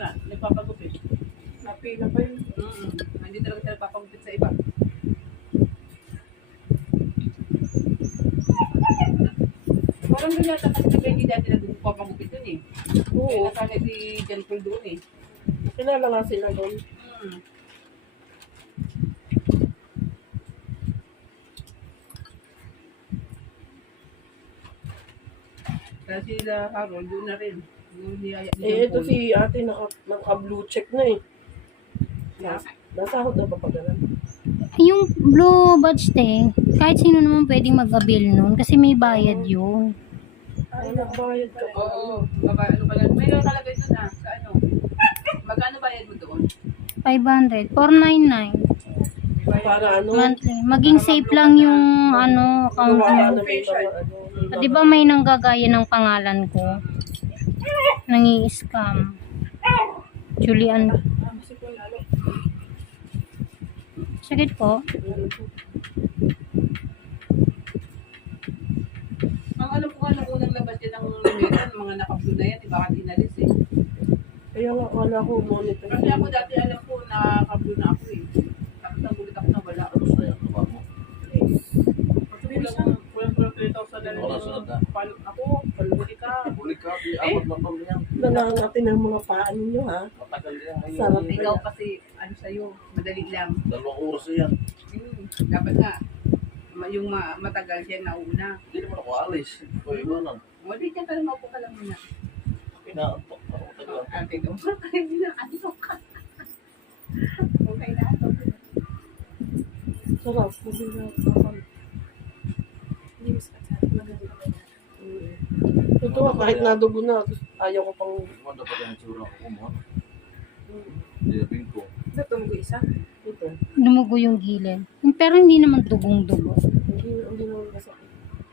wala. Nagpapagupit. Napila ba yun? Hindi talaga sila nagpapagupit sa iba. Parang doon yata kasi hindi dati nagpapagupit dun eh. Oo. Kaya nasali si John Paul doon eh. Kilala nga sila doon. Kaya sila Harold doon na rin. Yung niyaya ni Eh, John ito Paul. si ate naka-blue check na eh. Nasahod na ba pag ganun? Yung blue badge te, kahit sino naman pwedeng mag-avail nun kasi may bayad yun. Ay, nagbayad ka pa. Oo. Ano pala? May nakalagay doon na sa ano. Magkano bayad mo doon? 500, 499 Para ano? monthly. Maging safe lang yung ano account Gawa mo. na may mga ano. Di ba may nanggagaya ng pangalan ko? Nangi-scam. Julian. Sakit po. Ang alam ko nga nung unang labas yan ng Lumeron, mga naka-blue na yan, bakit inalis eh. Kaya nga, akala ko monitor. Kasi ako dati alam ko naka-blue na ako eh. Tapos nagulit ako na wala. Tapos na yan, diba mo? Walang 3,000 na Wala, sunod na. Ako, paluli ka. Huli ka, di apat na pang yan. Dalaan natin ang mga paan ninyo ha. Matagal yan. Sarap. Ikaw kasi, ano sa'yo, madali lang. 2 oras yan. Dapat nga, yung matagal siya nauna. Hindi naman ako alis. Ikaw iwanan. Wala dyan ka lang, maupo ka lang muna. Pinaantok ako tagal. Ate, doon ka na, ano ka? Okay na, ano. Sarap. Maganda. Ito nga, kahit nadugo na, ayaw ko pang... Ano dapat yung tsura ko mo? Dilapin ko. Ito. Dumugo yung gilid. Pero hindi naman dugong-dugo. Hindi naman masakit.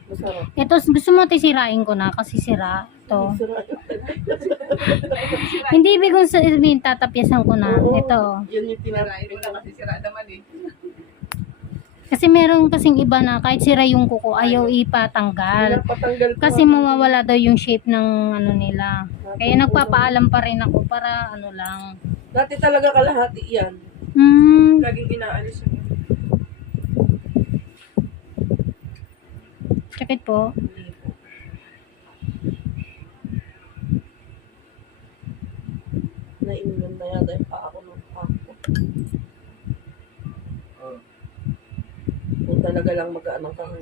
Masarap. Ito, gusto mo sirain ko na kasi sira. Ito. Sarap. Hindi ibig kong sabihin, tatapyasan ko na. Oo. Ito. Yan yung Tinaray mo na kasi sira naman eh. Kasi meron kasing iba na kahit sira yung kuko, ayaw ipatanggal. Pinapatanggal ko. Kasi mawawala daw yung shape ng ano nila. Kaya nagpapaalam pa rin ako para ano lang. Dati talaga kalahati yan. Laging inaalis yun. Sakit po. Nainulan na yata yung paa ko ng paa ko. Kung talaga lang mag-aanang kang...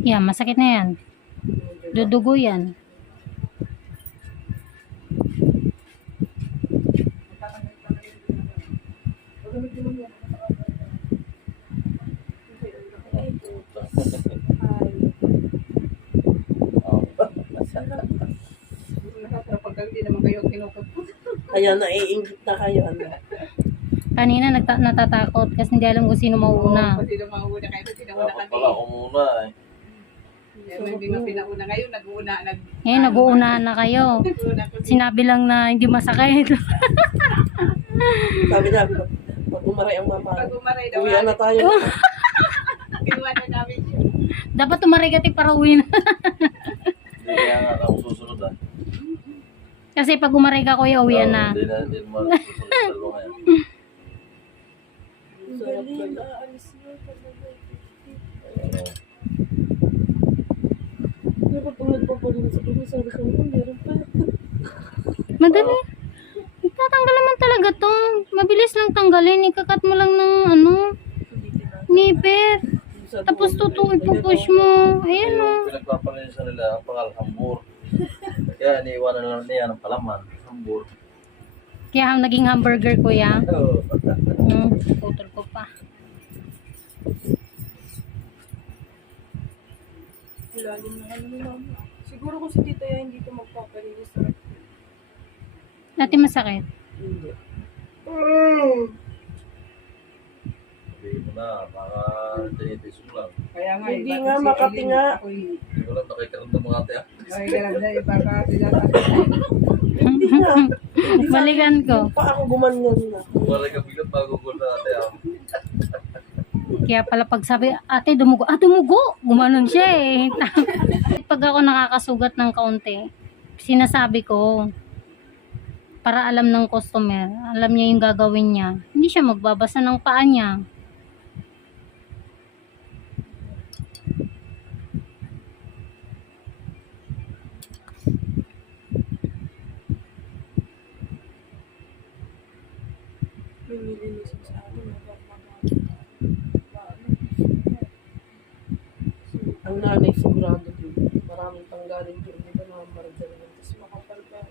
Yeah, masakit na yan. Dudugo yan. Pagka hindi naman kayo kinukupot. Kaya naiingit na kayo. Ano? Kanina natatakot kasi hindi alam kung sino mauuna. Kasi nung mauna kayo, kasi nauna Dapat kami. pala ako muna eh. Hindi nga pinauna ngayon, nag-uuna. Ngayon, nag-uunahan na kayo. Sinabi lang na hindi masakit. Sabi na, pag umaray ang mama, Pag umaray daw, uwian na tayo. kinuha na namin yun. Dapat tumarigati para uwi na. Hindi kaya nga ako susunod ah. Kasi pag umaray ka kuya, uwi na. Hindi na, hindi naman susunod sa dalawa ngayon. Sarap ka na. Dapat pag nagpaparin sa kanya, sabi ko, meron pa. Madali. Itatanggal naman talaga to. Mabilis lang tanggalin. Ikakat mo lang ng ano, nipit. Tapos ipupush mo. Ayan o. Pinagpapalinisan nila ang pangalan hambur. Kaya iniiwanan lang niya ng palaman. Hambur. Kaya naging hamburger kuya. Oo. Putol ko pa. Ilalim na ano mama. Siguro kung si tita yan, hindi ko magpapalinis. Dati masakit. Hindi. Sabihin mo na, baka tinitis mo lang. Kaya nga, Hindi iba nga, si Makati Eileen, nga. ako'y- Hindi ko lang nakikaramdam mga ate ah. Ay, ganun na, iba ka sila. Hindi nga. Balikan ko. Pa ako gumanyan na. Wala ka bigat magugol na ate ah. Kaya pala pag sabi, ate dumugo. Ah, dumugo! Gumanon siya eh. Pag ako nakakasugat ng kaunti, sinasabi ko, para alam ng customer, alam niya yung gagawin niya. Hindi siya magbabasa ng paa niya. May nililisan sa akin. Ang nanay sigurado din. Maraming tanggalin din. Hindi ba naman maradyan naman. Tapos makapal pa.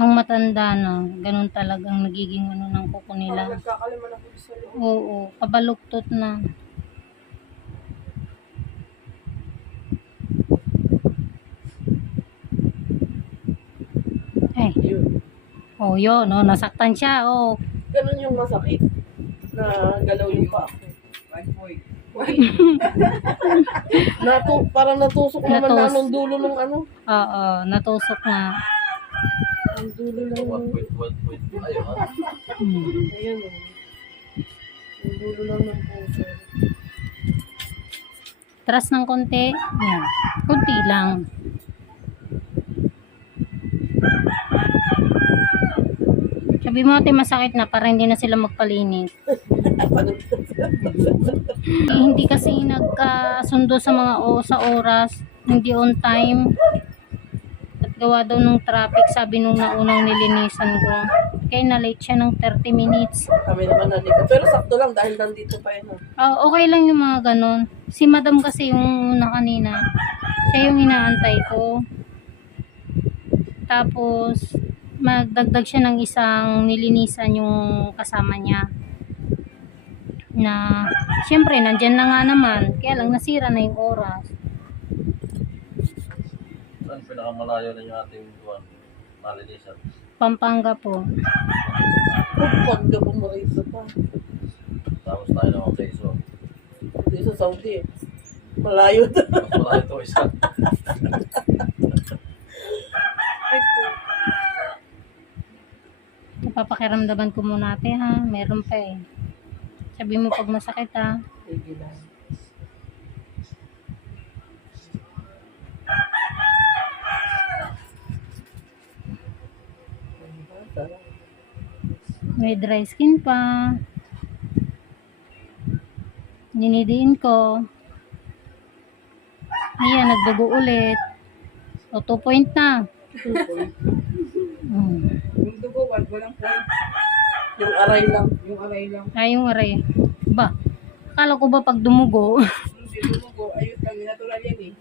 Ang matanda na, ganun talagang nagiging ano ng kuko nila. Parang nagkakaliman ako sa loob. Oo, kabaluktot na. Eh, Yun. oh yun, oh, nasaktan siya, oh. Ganun yung masakit. Na galaw yung pa ako. Parang natusok naman na anong dulo ng ano. Oo, natusok na. Ang dulo ng... 1.1. Ayun. Ayan o. Ang dulo lang ng puso. Tras ng konti. Yan. Konti lang. Sabi mo ate masakit na para hindi na sila magpalinis. Hindi kasi nagkasundo sa mga sa oras. Hindi on time. At gawa daw ng traffic, sabi nung naunang nilinisan ko. Kaya na-late siya ng 30 minutes. Kami naman nandito. Pero sakto lang dahil nandito pa yun. Okay lang yung mga ganon. Si madam kasi yung una kanina. Siya yung inaantay ko. Tapos, magdagdag siya ng isang nilinisan yung kasama niya. Na, syempre, nandyan na nga naman. Kaya lang, nasira na yung oras. Saan pinakamalayo na yung ating buwan? Malinisan. Pampanga po. Pag ka pumarito pa. Tapos tayo naman sa iso. Hindi sa Saudi eh. Malayo na. Mas malayo ito isa. Ay po. Papakiramdaman ko muna ate ha. Meron pa eh. Sabi mo pag masakit ha. Sige lang. May dry skin pa. Dinidiin ko. Ayan, nagdugo ulit. O, 2 point na. Yung dugo, walang point. Yung aray lang. Yung aray lang. Ay, yung aray. Ba? Akala ko ba pag dumugo? Yung dugo, ayun lang. Natural yan eh.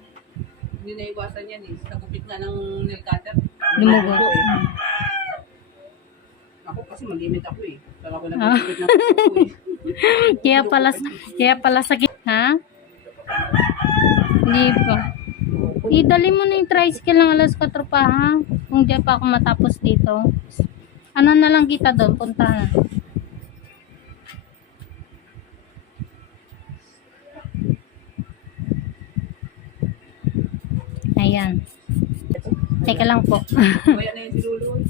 Hindi na iwasan yan eh. Nagupit nga ng nail cutter. Dumugo. Eh. Ako kasi mag-limit ako eh. Saka ako nagupit ng dugo eh. kaya pala sakit. Ha? Hindi pa. Idali mo na yung tricycle ng alas 4 pa ha. Kung di pa ako matapos dito. Ano na lang kita doon, puntahan. Ayan. Teka lang po. Kaya na yung si Lulu.